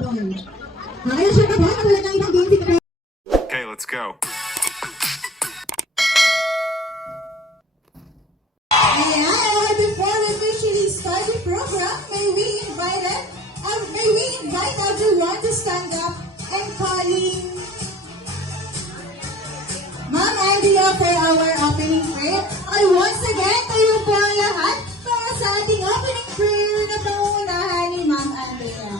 Okay, let's go. Ayan, before we officially start the program, may we invite everyone to stand up and calling Ma'am Andrea for our opening prayer. Ay, once again, tayo po ang lahat para sa ating opening prayer na pangungunahan ni Ma'am Andrea.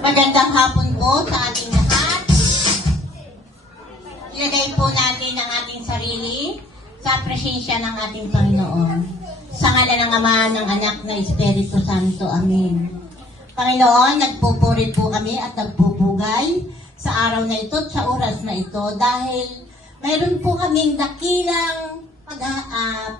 Magandang hapon po sa ating lahat. Ilagay po natin ang ating sarili sa presensya ng ating Panginoon. Sa ngalan ng Ama, ng Anak, na Espiritu Santo. Amen. Panginoon, nagpupuri po kami at nagpupugay sa araw na ito at sa oras na ito dahil mayroon po kaming dakilang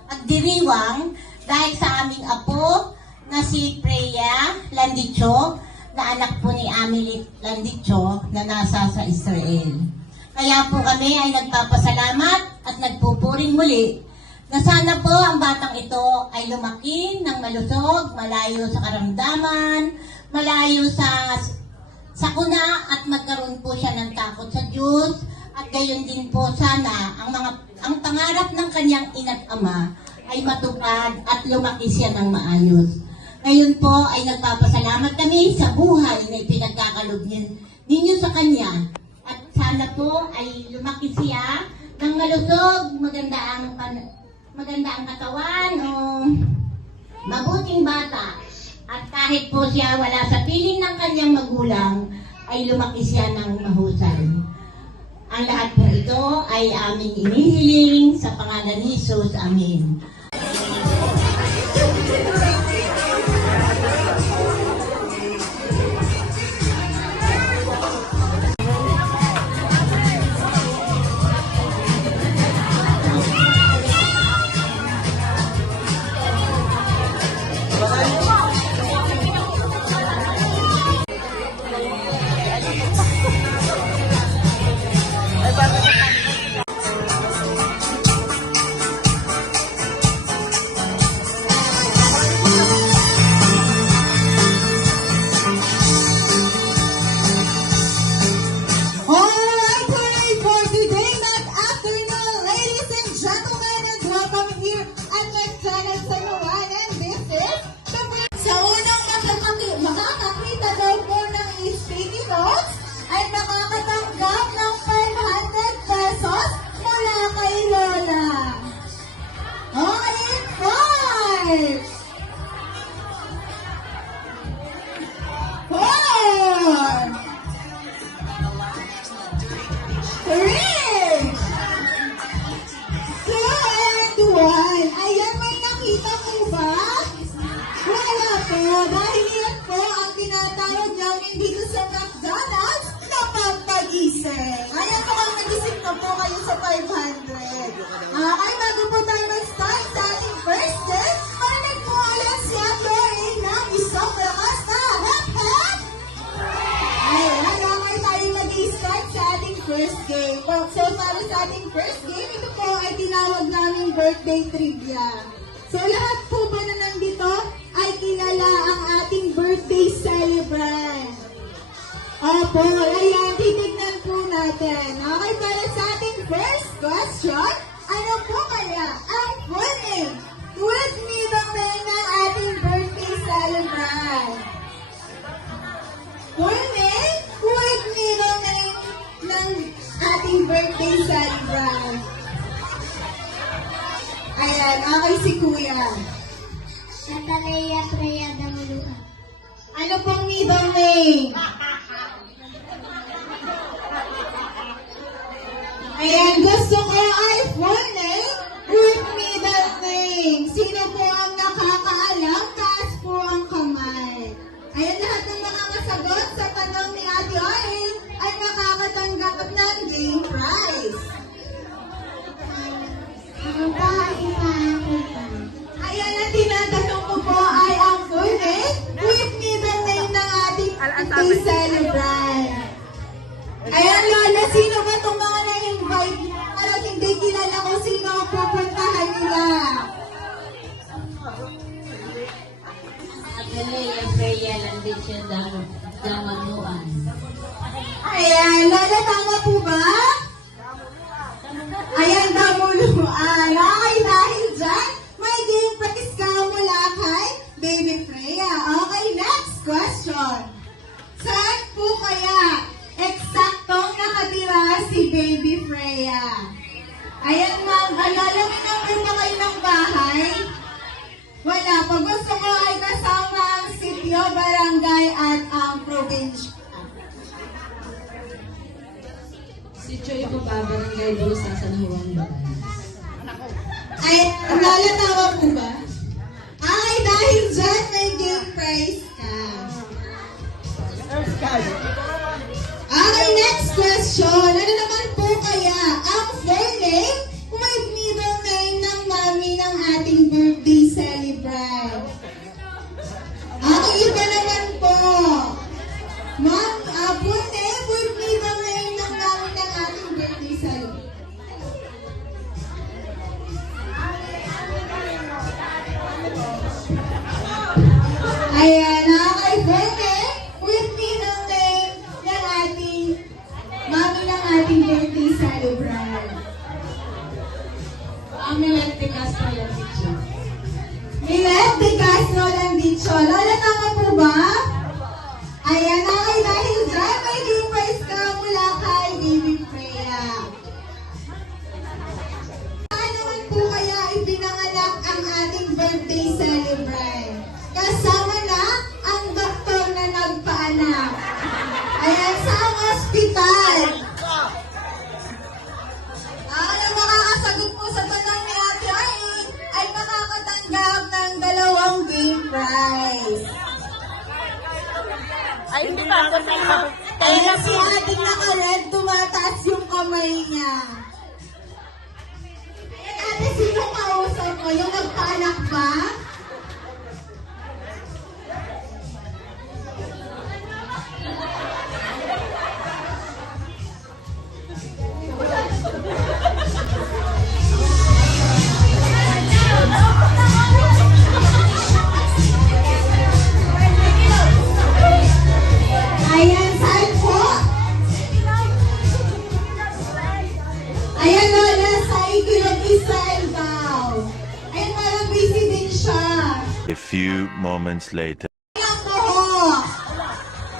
pagdiriwang dahil sa aming apo na si Freya Landicho, na anak po ni Amelie Landicho na nasa sa Israel. Kaya po kami ay nagpapasalamat at nagpupuring muli na sana po ang batang ito ay lumaki ng malusog, malayo sa karamdaman, malayo sa sakuna at magkaroon po siya ng takot sa Diyos at gayon din po sana ang pangarap ng kanyang ina't ama ay matupad at lumaki siya ng maayos. Ngayon po ay nagpapasalamat kami sa buhay na ipinagkakalob ninyo sa Kanya. At sana po ay lumaki siya ng malusog, maganda ang katawan o mabuting bata. At kahit po siya wala sa piling ng kanyang magulang, ay lumaki siya ng mahusay. Ang lahat po ito ay aming inihiling sa pangalan ni Jesus. Amen. ay makakatanggap ng 500 pesos mula kay Lola. Okay, 5, 4, 3, 2, and 1. Ayan, may nakita po ba? Wala po. Dahil yan po ang tinatawag namin dito sa McDonald's na pampagising. Ayan po kung nagising na po kayo sa 500. Ay, bago po tayo mag-start sa ating first day, marinig po ulit si Atoy ng isang lakas na hep-hep! Ayan, okay tayo mag-start sa ating first game. So, para sa ating first game, ito po ay tinawag namin birthday trivia. So, lahat po ba na nandito ay kilala ang ating birthday celebrant? Opo, ayan, titignan po natin. Okay, para sa ating first question, ano po kaya ang full name with middle name ng ating birthday celebrant? Full name with middle name ng ating birthday celebrant. Ayan, okay si Kuya. Natalaya Freya Damuluha. Ano pong middle name? Ayan, gusto ko ay full name with middle name. Sino po ang nakakaalam? Taas po ang kamay. Ayan, lahat ng mga masagot sa tanong ni Ate Oil ay makakatanggap ng game prize. Ako pa si Marita. Ayan, ang tinatanong ko po ay ang full name with middle name ng ating birthday celebrant. Ayan, Nalaya Freya Landicho Damamuan. Ayan, Lola, tama po ba? Ayan, damuluan. Okay, dahil dyan, may game practice ka mula kay Baby Freya. Okay, next question. Saan po kaya eksaktong nakatira si Baby Freya? Ayan, ma'am, alamin na kayo ng bahay. Wala, pag gusto ko ay kasama ang sitio, barangay at ang probinsya. Si Choy po ba, Barangay Brusa, San Juan, Batangas. Ay, lalatawa po ba? Ay, dahil dyan may game prize ka. Okay, next question. Ano naman po kaya ang full name with middle name ng mami ng ating birthday celebrant? Okay, iba naman po. Ma'am, full name with middle name ng mami ng ating birthday celebrant. Ayan, okay, full name with middle name ng ating mami ng ating birthday celebrant. Amelet de Castro Landicho. Milet de Castro Landicho. Lola, tama po ba? Ayan, okay, dahil dyan, may game prize ka mula kay Baby Freya. Saan naman po kaya ipinanganak ang ating birthday celebrant? Kasama na ang doktor na nagpaanak. Ayan, sa ospital. Ang makakasagot po sa tanong ni Ate Arlene ay makakatanggap ng 2 game prize. Ay, hindi ba? Ayan si ating naka-red, tumataas yung kamay niya. Ayan, ate, sino kausap mo? Yung nagpaanak ba? Ayan, saan po? Ayan, Lola, sa Igulog Israel daw. Ayan, parang busy din siya. A few moments later. Ayan po.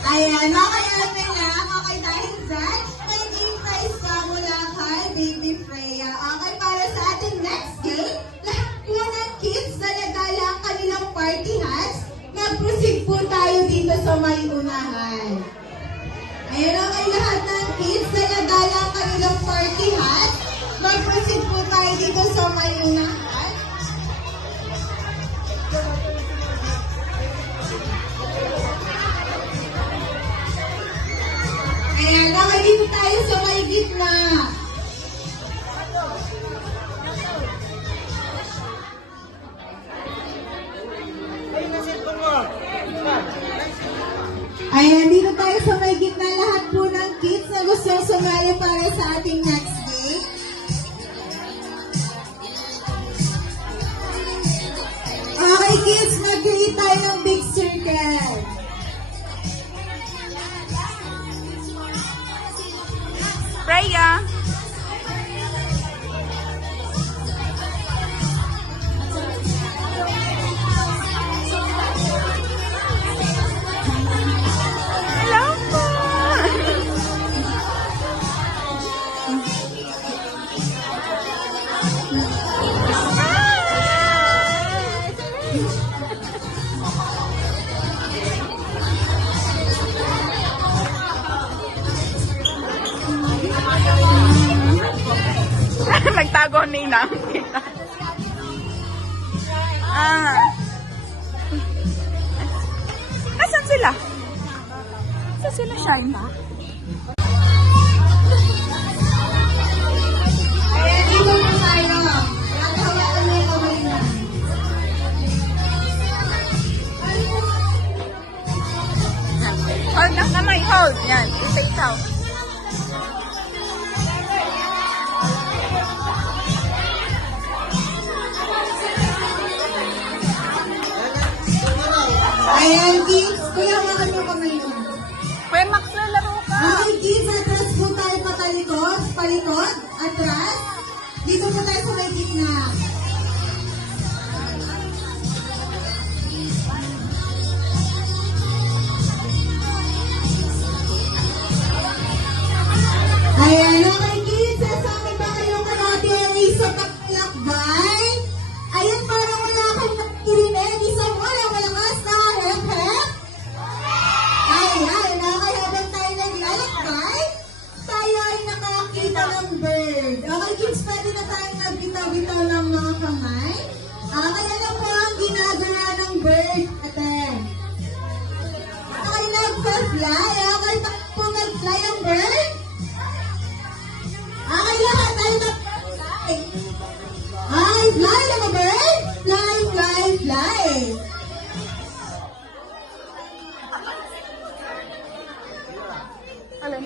Ayan, okay, ate lang. Okay, dahil dyan, may game prize ka mula kay Baby Freya. Okay, para sa ating next game, lahat po ng kids na nadala ang kanilang party hats, mag-proceed po tayo dito sa may unahan. Ayan, okay, lahat ng kids na nadala ang kanilang party hats, mag-proceed po tayo dito sa may unahan. Ayan, okay, dito tayo sa may gitna. Ayan, dito tayo sa may gitna. Lahat po ng kids na gusto sumali para sa ating next game. Okay, kids, mag-create tayo ng big circle. Freya. Hello po. Nagtago ni Nang. Ah. Nasaan sila? Nasaan sila, Shine? Ayan, dito na tayo. Nakahawakan na yung kamay na. Hold ng kamay, hold. Yan, itaw. Ayan, kids. Kuya, hawakan mo kamay mo. Kuya Max, laro ka. Okay, kids, atras po tayo patalikod, palikod, atras. Dito po tayo sa may gitna. Ayan, okay kids, sasabi ba kayo kalati ang isa paglakbay? Ayan, parang wala kang nakirinig, isang walang malakas na hep-hep. Ayan, okay, habang tayo naglalakbay, tayo ay nakakita ng bird. Okay kids, pwede na tayong nagbitaw-bitaw ng mga kamay. Okay, alam po ang ginagawa ng bird. Ate. Okay, nagpa-fly. Okay, po nag-fly ang bird. Okay, lahat ay mag-fly. Ay, fly lang ang bird. Fly, fly, fly. Alin?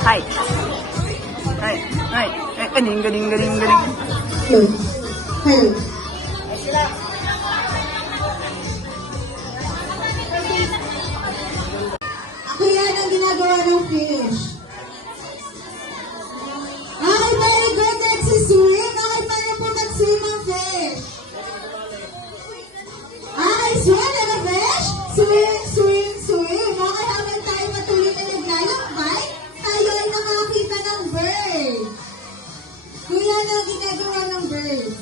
Hi. Hi. Hi. Galing, galing, galing, galing. Hello. Ako yan ang ginagawa ng fish. Okay, very good. Nagsiswim. Okay, paano po nag-swim ang fish? Okay, swim na fish. Swim, swim, swim. Okay, habang tayo patuloy na naglalakbay, tayo ay nakakita ng bird. Kuya, ano ang ginagawa ng bird?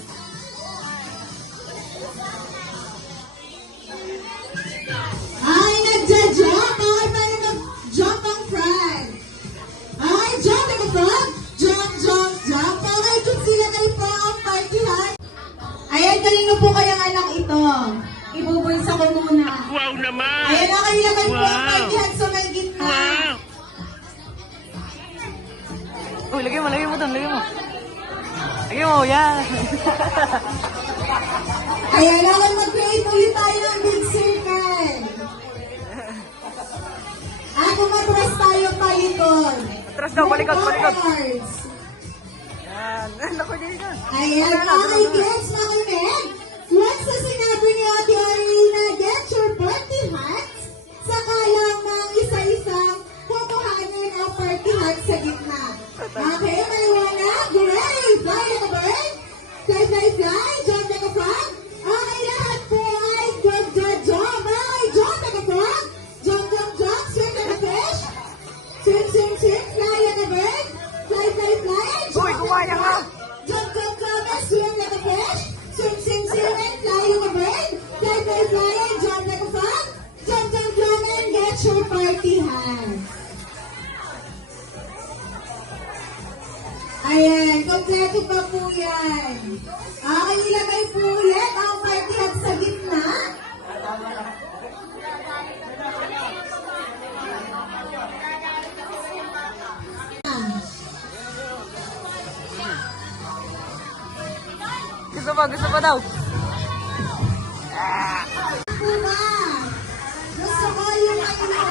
Ay, nagja-jump. Okay, paano mag-jump ang frog? Ay, jump like a frog. Jump, jump, jump. Okay, kung sila kayo po ang party hat. Ayan, kanino po kayang anak ito? Ibubulsa ko muna. Wow naman! Ayan, okay, ilagay po ang party hat sa may gitna. Uy, lagay mo doon, lagay mo. Lagay mo, yan. Ayan, okay, mag-create ulit tayo ng big circle. At umatras tayo palikod. Atras daw, palikod, palikod. Forwards. Yan. Naku, dito. Ayan, okay, kids, nakinig. Once na sinabi ni Ate Arlene, get your party hats, saka lamang isa-isang kukuhanin ang party hat sa gitna. Okay, maliwanag. Ready? Fly like a bird. Fly, fly, fly. Jump like a frog. Okay, lahat po ay good, good job. Okay, jump like a frog. Jump, jump, jump. Swim like a fish. Swim, swim, swim. Fly like a bird. Fly, fly, fly. Jump Uy, kumaya like a ka. frog. Jump, jump, jump, and swim like a fish. Swim, swim, swim, and fly like a bird. Fly, fly, fly, and jump like a frog. Jump, jump, jump, and get your party hat. Ayan, kompleto pa po yan. Okay, ilagay po ulit ang party hat sa gitna. Gusto pa daw. Diba? Gusto ko yung ayuna.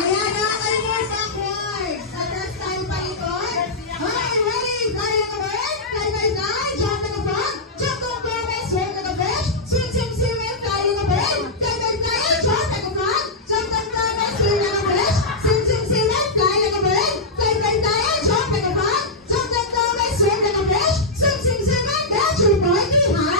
Ayan, okay, move backward. Atras tayo palikod. Okay, ready? Fly like a bird. Fly, fly, fly. Jump like a frog. Jump, jump, jump, and swim like a fish. Swim, swim, swim, and fly like a bird. Fly, fly, fly, and jump like a frog. Jump, jump, jump, and swim like a fish. Swim, swim, swim, and fly like a bird. Fly, fly, fly, and jump like a frog. Jump, jump, jump, and swim like a fish. Swim, swim, swim, and get your party hat.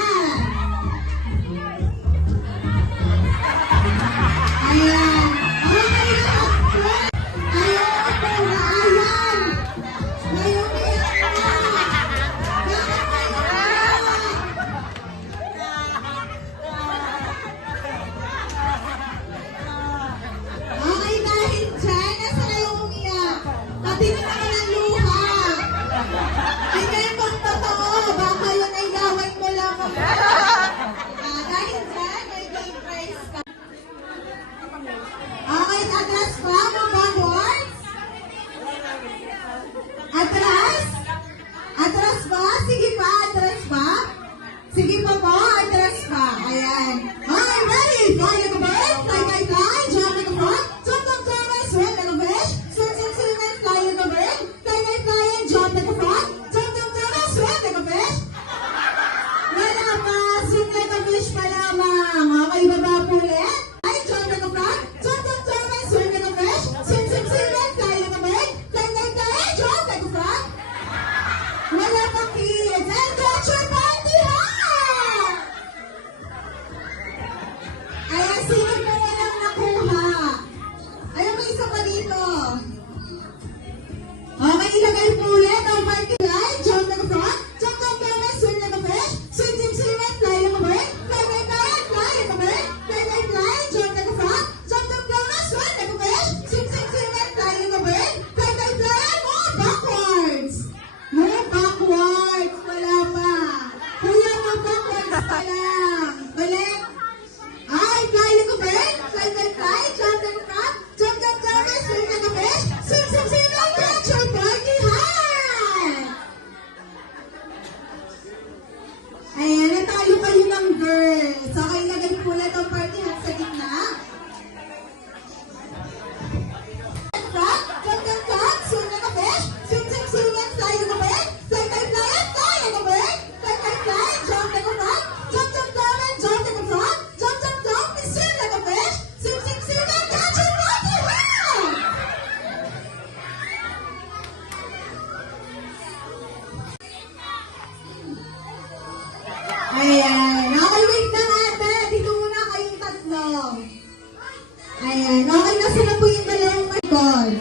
doon.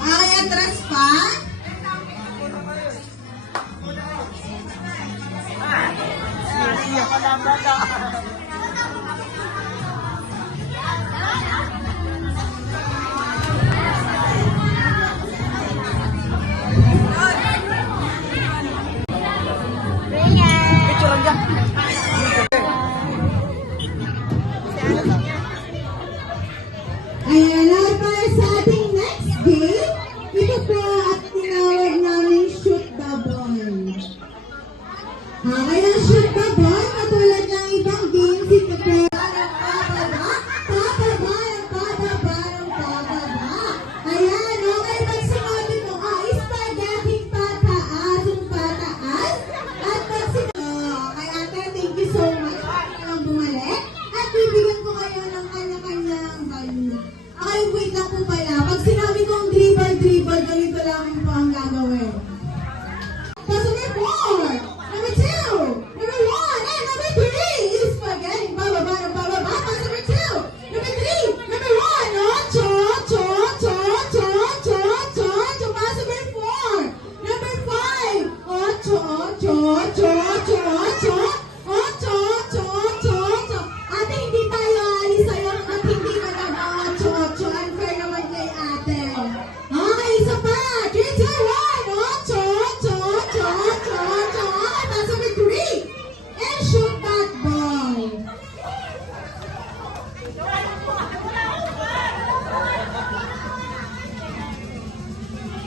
Ay, atras pa? Picture lang dyan. Ayan, now para sa ating next game, ito po at tinawag namin shoot the ball. Kaya shoot the ball, katulad ng ibang games, ito po ang pababa, pababa, pababa, pababa. Ayan, okay, pag sinabi mo, spaghetti pataas, yung pataas, at pag kay ate, thank you so much for bumalik, at bibigyan ko kayo ng kanya-kanyang value. Okay, wait lang po pala. Pag sinabi kong dribble, ganito lang po ang gagawin. Pass number 4, number 2, number 1, and number 3 is spaghetti. Bababa, bababa. Pass number 2, number 3, number 1. Ocho. Pass number 4, number 5. Ocho. Ate, hindi tayo alis sa'yo at hindi ka nag-ocho. Unfair naman kay ate. Okay, isa pa. 3, 2, 1. Ocho. Okay, pass number 3. And shoot that ball.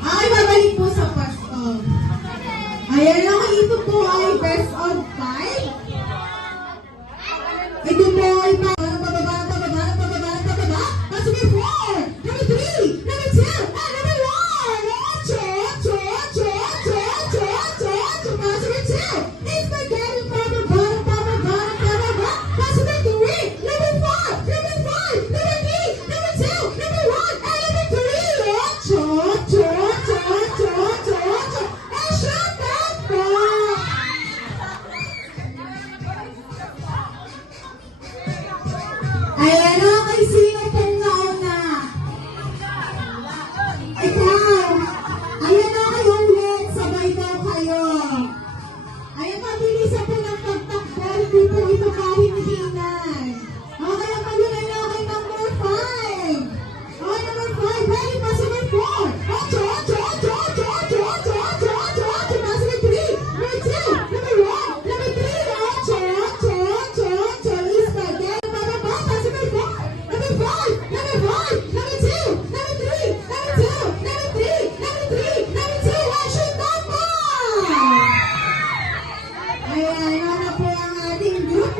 Okay, babalik po sa first of. Ayan ako, ito po ay best of 5. Ito po ay pababa. Pass number 4, number 3, number 2, and number 1. Ocho. Pass number 2. It's spaghetti, pababa. Pass number 3, number 4, number 5, number 3, number 2, number 1, and number 3. Ocho. And shoot that ball. Ayan, okay, sino pong nauna? Ikaw. Ayan, okay, ulit. Sabay daw kayo. Ayan, mabilisan po ng pagtakbo. Hindi po ito kahinhinan. Okay, ang pagulay na okay, number 5. Okay, number 5. Ready, pass number 4. Ocho. Pass number 3. Number 2. Number 1. Number 3. Ocho. Spaghetti. Bababa. Pass number 4. Number 5. Number 1. Number 2. Number 3. Number 2. Number 3. Number 3. Number 2. And shoot that ball! Ayan, ano po ang ating group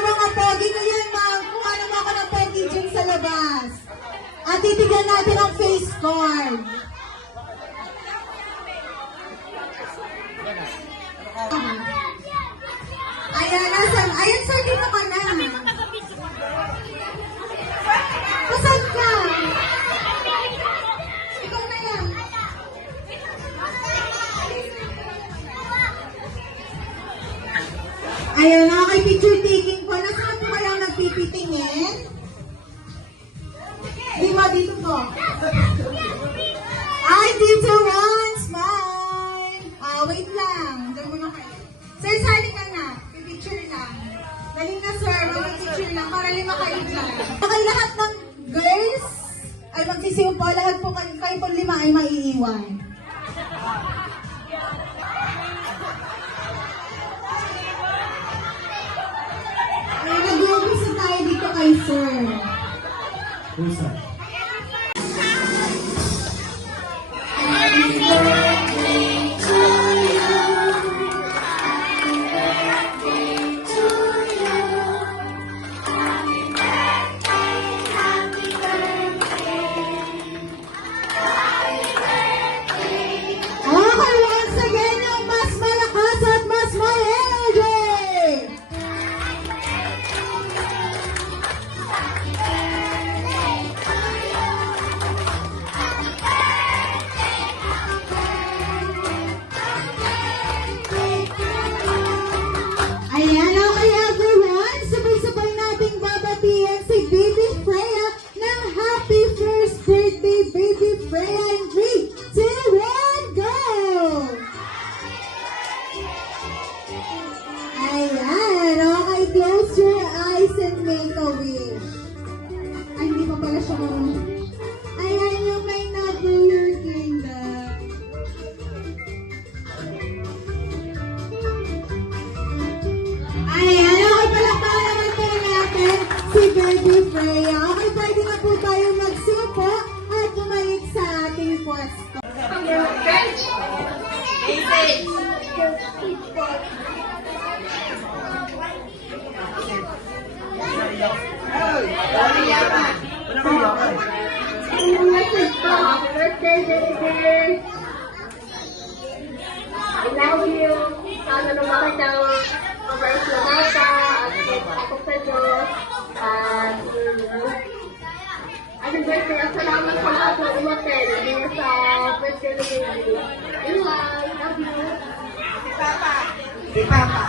mga pogi ko yan, ma'am. Kuha naman ako ng pogi dyan sa labas. At titignan natin ang face card. Ayan, sir, dito ka na. Saan ka? Ikaw na lang. Ayan, okay, picture taking po. Nasaan po kayo nagpipitingin? Di ba, dito po? Ay, dito one, smile. Wait lang. Diyan muna kayo. Sir, sali ka na. Pipicture lang. Dali na, sir. Mag-picture lang para lima kayo dyan. Okay, lahat ng girls ay magsisiw po. Lahat po kayo po lima ay maiiwan. Ay, nag-uubisa tayo dito kay sir. Pusa. Okay, once again, yung mas malakas at mas may energy! Ayan, okay everyone, sabay-sabay nating babatiin si Baby Freya ng happy first birthday, Baby Freya, in 3, 2, 1, go! Ayan, okay, close your eyes and make a wish. Ay, hindi pa pala siya marunong. Ayan yung may number kingdom. Ayan, okay, palakpakan naman po natin si Baby Freya. Okay, pwede na po tayo magsiupo at bumalik sa ating pwesto. Happy birthday, baby! I love you! Sana naman kita mabait na bata at ako sa Diyos. At happy birthday! At salamat sa lahat ng umaten sa birthday na baby. Inay! Love you! Si Papa.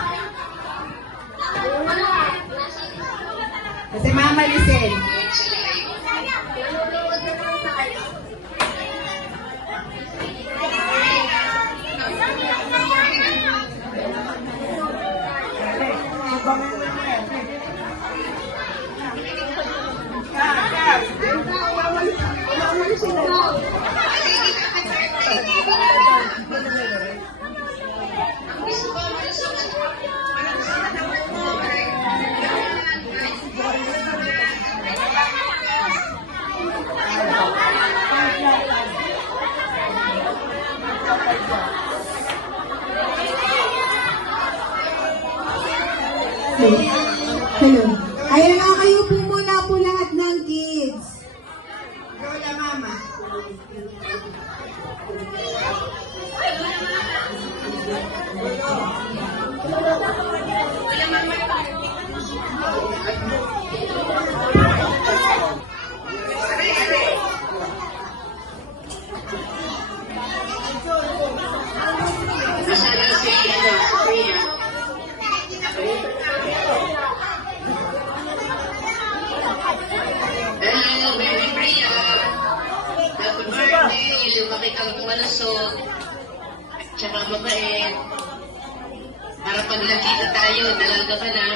Ayun na lang! Si Mama Lisel. Nanonood na lang tayo. Hello. Ayan na, kayo po muna po lahat ng kids. Lola, Mama. Hello, Baby Priya. Happy birthday. Lumaki kang malusog. Tsaka mabait. Para pag nagkita tayo, dalaga ka na.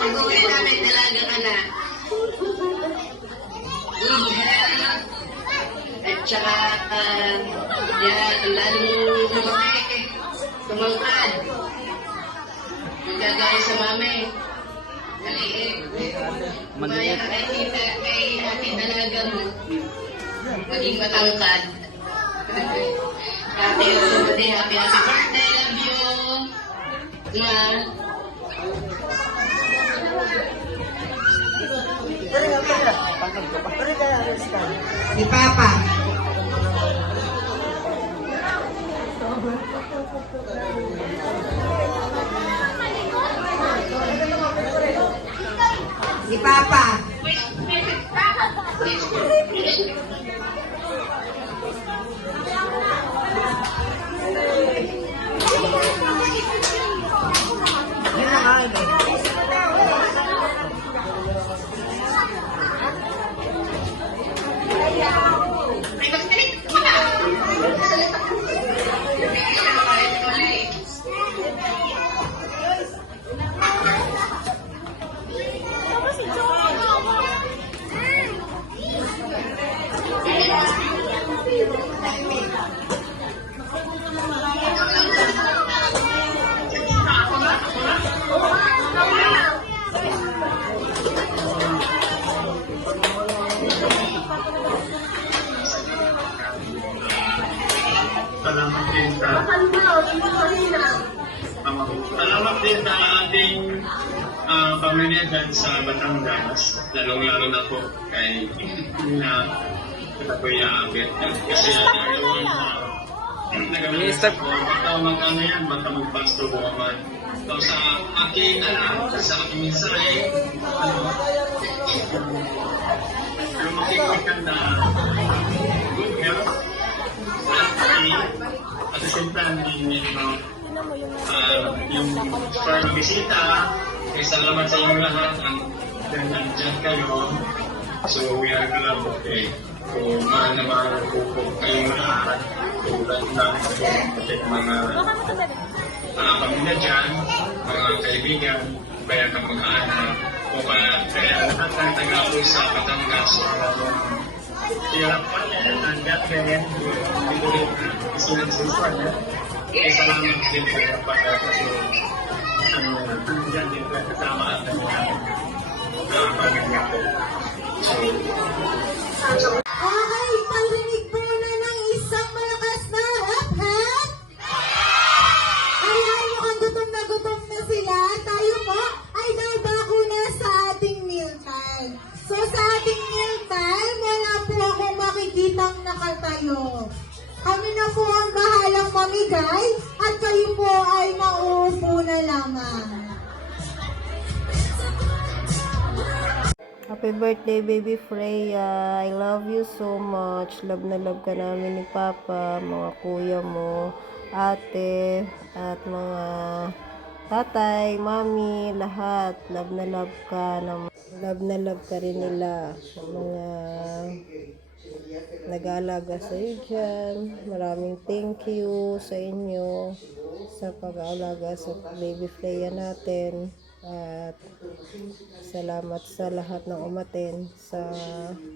Pag-uwi namin, dalaga ka na. At tsaka, yan, lalong lumaki. Tumangkad. Magagaya sa mami. Maliit. Maya kay ating dalaga mo. Maging matangkad. Happy birthday, happy birthday, love you. Ma. Ni Papa. Ni Papa. Yun na nga eh. Salamat din sa salamat din sa ating pamilya dyan sa Batangas, lalong-lalo na po kay na Kuya Abet kasi nagawa sa bata mag-ano yan, bata mag-pasto ko naman. So sa aking sa aking mensahe, lumakikikan na good health, at the same time, yung parang bisita, salamat sa inyong lahat, nandiyan kayo. So we are glad kung mahal na mahal po kayong lahat, tulad ng mga pamilya dyan, mga kaibigan, kaya kamag-anak, o kaya lahat ng taga-po sa Batangas, hirap pa yan, nandiyan ganyan, dito rin sinagsusuan yan. Salamat din kayo kasi nandiyan din kayo kasama at nandiyan pamilya ko. Okay, parinig po na ng isang malakas na hap-hap. Alam nyo, ang gutom na sila. Tayo po ay nabako na sa ating mealtime. So sa ating mealtime, wala po akong makikitang nakatayo. Kami na po ang bahalang mamigay at kayo po ay mauupo na lamang. Happy birthday, baby Freya. I love you so much. Love na love ka namin ni Papa, mga kuya mo, ate, at mga tatay, mami, lahat. Love na love ka. Love na love ka rin nila. Mga nag-aalaga sa iyo dyan. Maraming thank you sa inyo sa pag-aalaga sa baby Freya natin. At salamat sa lahat ng umaten sa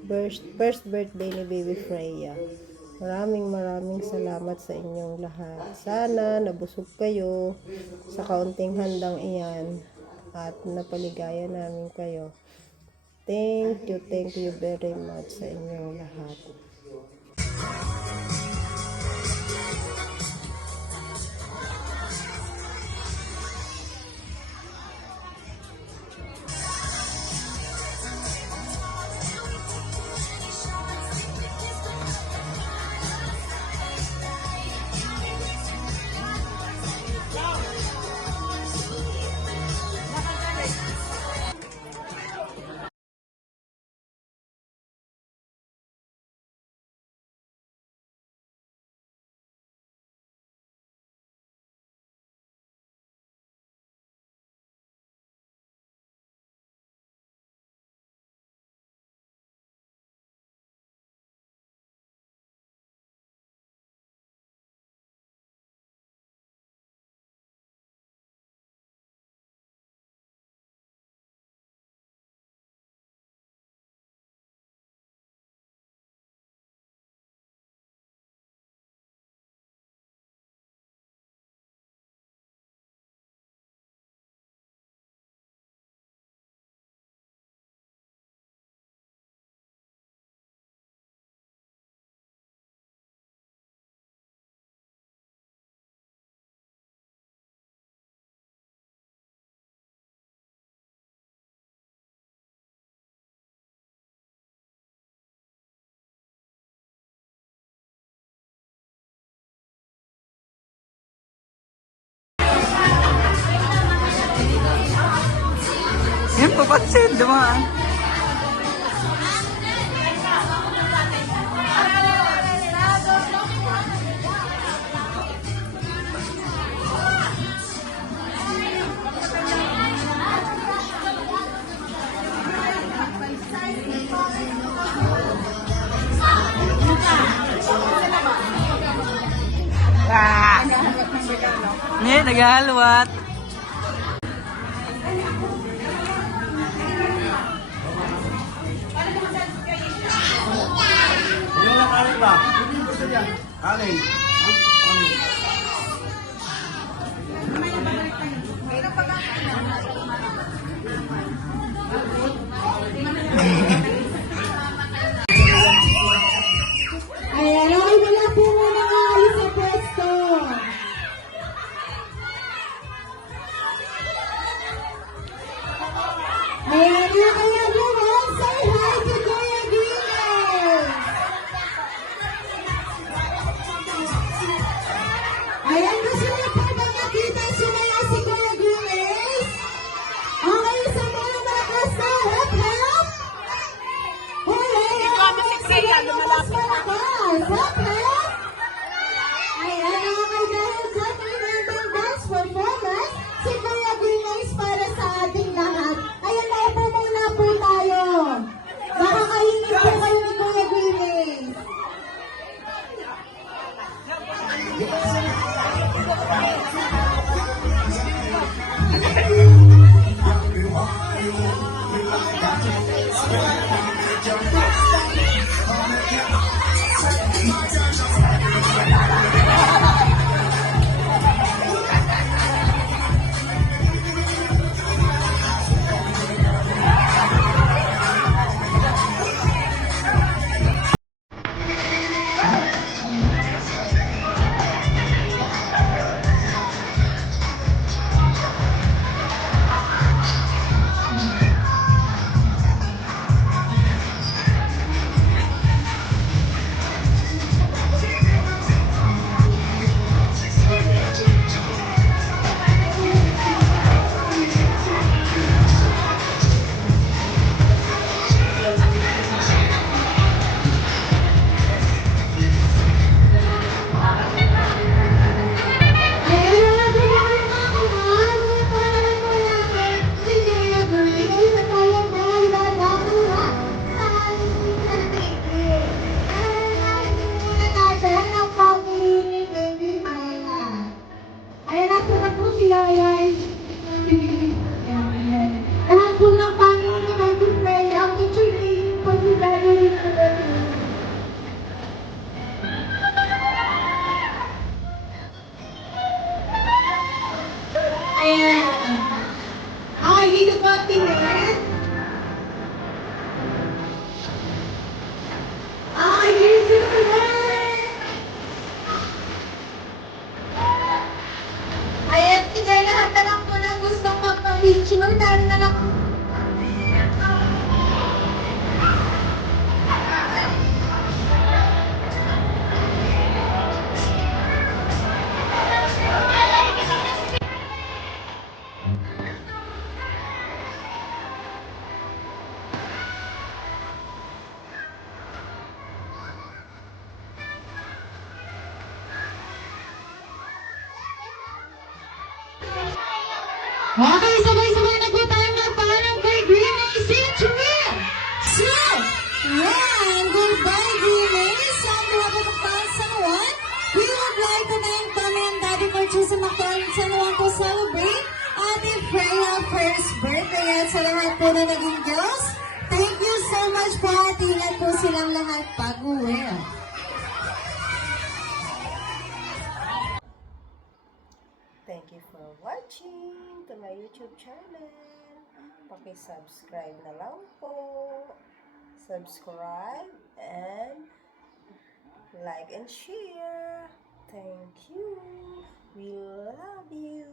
first birthday ni baby Freya. Maraming salamat sa inyong lahat. Sana nabusog kayo sa kaunting handang iyan at napaligaya namin kayo. Thank you very much sa inyong lahat. pansin, dumaan. Hindi, naghahalwat. Ayan, okay, wala po muna aalis sa pwesto. Ayan na, kaya everyone, say hi to Kuya Guinness. Ayan, gusto niyo po ba makita sumaya si Kuya Guinness? Okay, sa mga malakas na hip hip. Hooray! Sige, lumalapit na. Hip hip. Ayan, okay, dahil sa magandang dance performance, si Kuya Guinness para sa ating lahat. Ayan, naupo muna po tayo. Makakainin po kayo ni Kuya Guinness. Ayan na po na po siya, ayan. Ayan po ng Panginoon ni Baby Frey, ang ichiliin po si Daddy. Ayan. Okay, dito po ang tingin. Okay, dito po ayan, tigay lahat na lang po ng gustong magpa-picture. Dahil na lang. Okay, sabay-sabay na po tayo magpaalam kay Greenies in 3, 2, 1. Goodbye, Greenies. Sa ang tuwa po ng San Juan, we would like to thank Tommy and Daddy for choosing Mactan San Juan to celebrate Ate Freya first birthday. At sa lahat po na naging Diyos, thank you so much po at ingat po silang lahat pag-uwi. Thank you for watching to my YouTube channel. Paki-subscribe na lang po. Subscribe and like and share. Thank you. We love you.